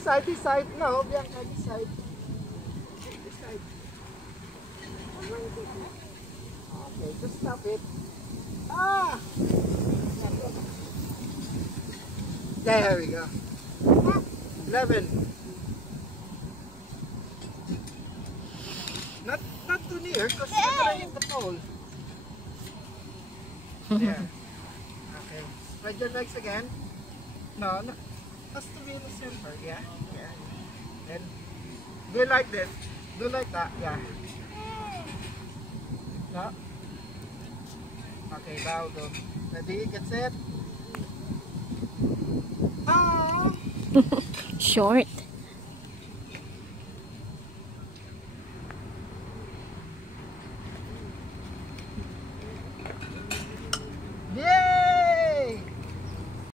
This side, this side. No, Bianca, this side. This side. Okay, just stop it. Ah! There we go. 11. Not too near, because you're gonna hit the pole. There. Okay. Spread your legs again. No, no. Has to be in the center. Yeah. Yeah. Then do like this. Do like that. Yeah. No. Okay, now go. Ready? Get set. Oh. Short.